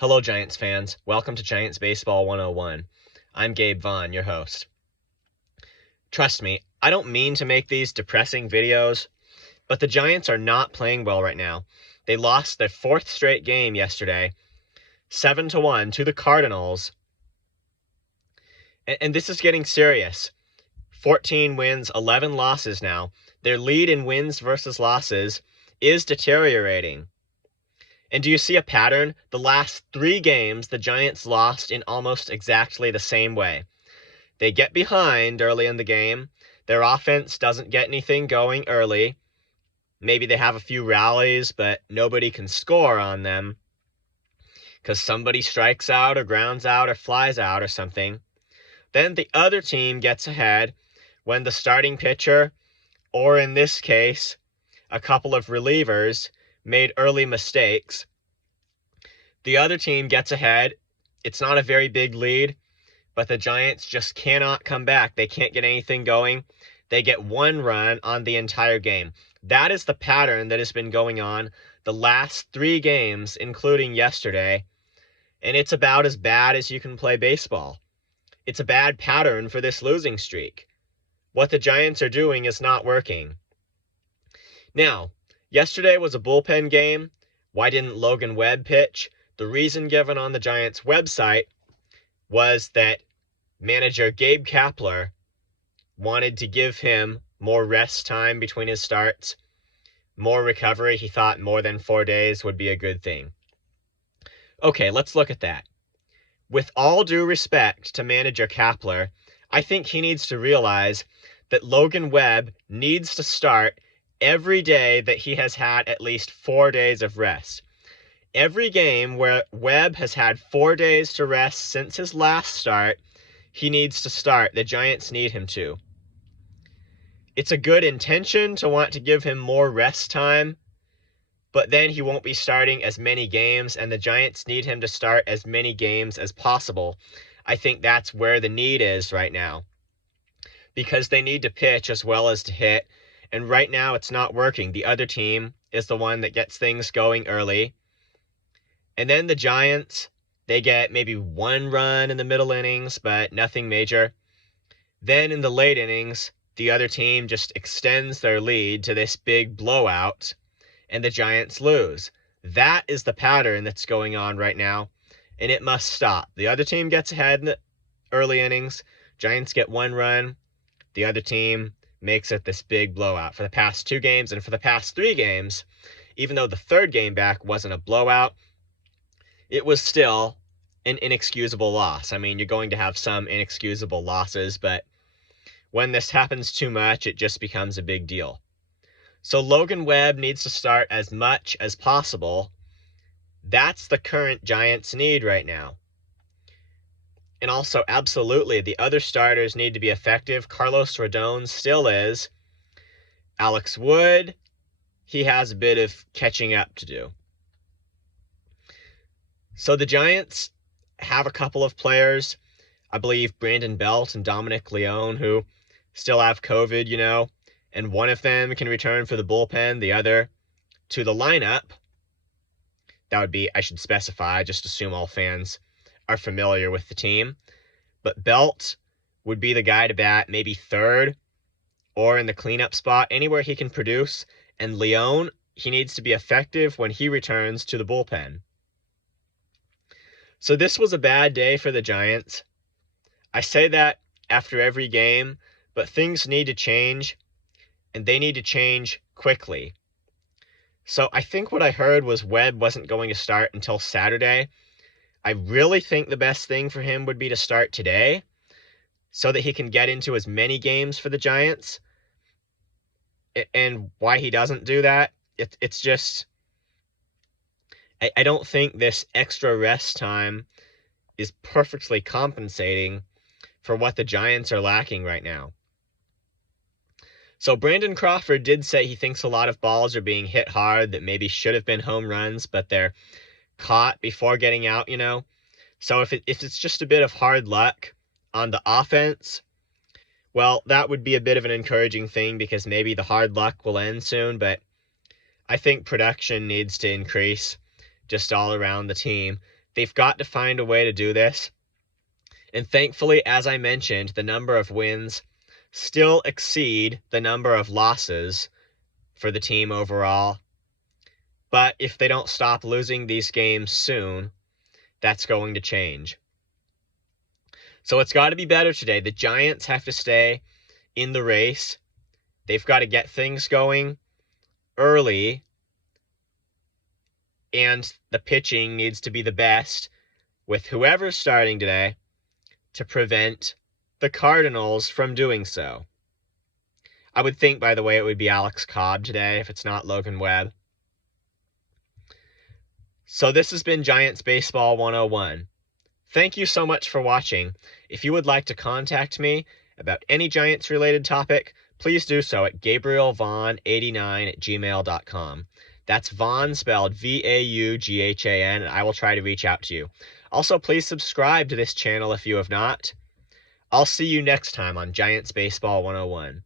Hello, Giants fans. Welcome to Giants Baseball 101. I'm Gabe Vaughn, your host. Trust me, I don't mean to make these depressing videos, but the Giants are not playing well right now. They lost their fourth straight game yesterday, 7-1 to the Cardinals. And this is getting serious. 14 wins, 11 losses now. Their lead in wins versus losses is deteriorating. And do you see a pattern? The last 3 games, the Giants lost in almost exactly the same way. They get behind early in the game. Their offense doesn't get anything going early. Maybe they have a few rallies, but nobody can score on them because somebody strikes out or grounds out or flies out or something. Then the other team gets ahead when the starting pitcher, or in this case, a couple of relievers, made early mistakes. The other team gets ahead. It's not a very big lead, but the Giants just cannot come back. They can't get anything going. They get 1 run on the entire game. That is the pattern that has been going on the last 3 games, including yesterday, and it's about as bad as you can play baseball. It's a bad pattern for this losing streak. What the Giants are doing is not working. Now, yesterday was a bullpen game. Why didn't Logan Webb pitch? The reason given on the Giants' website was that manager Gabe Kapler wanted to give him more rest time between his starts, more recovery. He thought more than 4 days would be a good thing. Okay, let's look at that. With all due respect to manager Kapler, I think he needs to realize that Logan Webb needs to start every day that he has had at least 4 days of rest. Every game where Webb has had 4 days to rest since his last start, he needs to start. The Giants need him to. It's a good intention to want to give him more rest time, but then he won't be starting as many games, and the Giants need him to start as many games as possible. I think that's where the need is right now, because they need to pitch as well as to hit, and right now it's not working. The other team is the one that gets things going early, and then the Giants, they get maybe 1 run in the middle innings, but nothing major. Then in the late innings, the other team just extends their lead to this big blowout, and the Giants lose. That is the pattern that's going on right now, and it must stop. The other team gets ahead in the early innings. Giants get 1 run. The other team makes it this big blowout. For the past 2 games and for the past 3 games, even though the third game back wasn't a blowout, it was still an inexcusable loss. I mean, you're going to have some inexcusable losses, but when this happens too much, it just becomes a big deal. So Logan Webb needs to start as much as possible. That's the current Giants need right now. And also, absolutely, the other starters need to be effective. Carlos Rodon still is. Alex Wood, he has a bit of catching up to do. So the Giants have a couple of players, I believe Brandon Belt and Dominic Leone, who still have COVID, and one of them can return for the bullpen, the other to the lineup. That would be, I should specify, just assume all fans are familiar with the team. But Belt would be the guy to bat maybe third or in the cleanup spot, anywhere he can produce. And Leone, he needs to be effective when he returns to the bullpen. So this was a bad day for the Giants. I say that after every game, but things need to change, and they need to change quickly. So I think what I heard was Webb wasn't going to start until Saturday. I really think the best thing for him would be to start today so that he can get into as many games for the Giants. And why he doesn't do that, it's just, I don't think this extra rest time is perfectly compensating for what the Giants are lacking right now. So Brandon Crawford did say he thinks a lot of balls are being hit hard that maybe should have been home runs, but they're caught before getting out, So if it's just a bit of hard luck on the offense, well, that would be a bit of an encouraging thing because maybe the hard luck will end soon, but I think production needs to increase just all around the team. They've got to find a way to do this. And thankfully, as I mentioned, the number of wins still exceed the number of losses for the team overall. But if they don't stop losing these games soon, that's going to change. So it's got to be better today. The Giants have to stay in the race. They've got to get things going early, and the pitching needs to be the best with whoever's starting today to prevent the Cardinals from doing so. I would think, by the way, it would be Alex Cobb today if it's not Logan Webb. So this has been Giants Baseball 101. Thank you so much for watching. If you would like to contact me about any Giants-related topic, please do so at gabrielvaughn89@gmail.com. That's Vaughn spelled V-A-U-G-H-A-N, and I will try to reach out to you. Also, please subscribe to this channel if you have not. I'll see you next time on Giants Baseball 101.